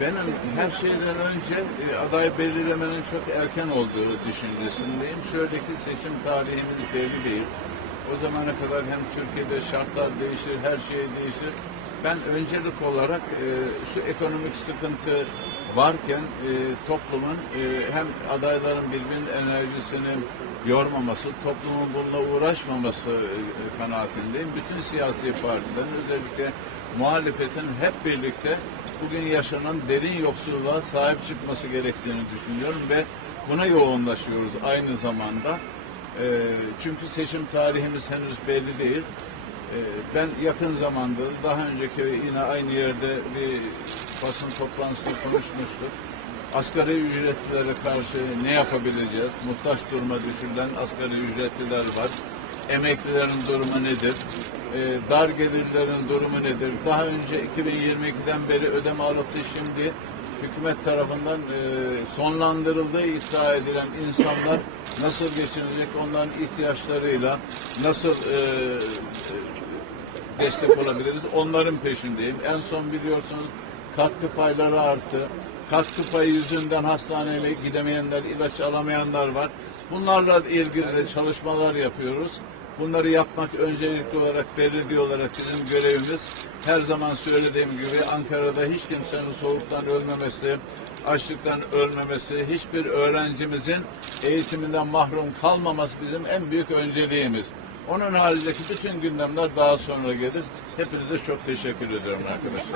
Benim her şeyden önce e, aday belirlemenin çok erken olduğu düşüncesindeyim. Şuradaki seçim tarihimiz belli değil. O zamana kadar hem Türkiye'de şartlar değişir, her şey değişir. Ben öncelik olarak e, şu ekonomik sıkıntı varken e, toplumun e, hem adayların birbirinin enerjisini yormaması, toplumun bununla uğraşmaması e, kanaatindeyim. Bütün siyasi partilerin özellikle muhalefetin hep birlikte bugün yaşanan derin yoksulluğa sahip çıkması gerektiğini düşünüyorum ve buna yoğunlaşıyoruz aynı zamanda. E, çünkü seçim tarihimiz henüz belli değil. E, ben yakın zamanda daha önceki yine aynı yerde bir basın toplantısında konuşmuştuk. Asgari ücretlilere karşı ne yapabileceğiz? Muhtaç duruma düşürülen asgari ücretliler var. Emeklilerin durumu nedir? Ee, dar gelirlerin durumu nedir? Daha önce 2022'den beri ödeme alıktı şimdi hükümet tarafından e, sonlandırıldığı iddia edilen insanlar nasıl geçinecek? Onların ihtiyaçlarıyla nasıl e, destek olabiliriz? Onların peşindeyim. En son biliyorsunuz katkı payları arttı. Katkı payı yüzünden hastaneye gidemeyenler, ilaç alamayanlar var. Bunlarla ilgili de çalışmalar yapıyoruz. Bunları yapmak öncelikli olarak, belirli olarak bizim görevimiz. Her zaman söylediğim gibi Ankara'da hiç kimsenin soğuktan ölmemesi, açlıktan ölmemesi, hiçbir öğrencimizin eğitiminden mahrum kalmaması bizim en büyük önceliğimiz. Onun haricindeki bütün gündemler daha sonra gelir. Hepinize çok teşekkür ediyorum arkadaşlar.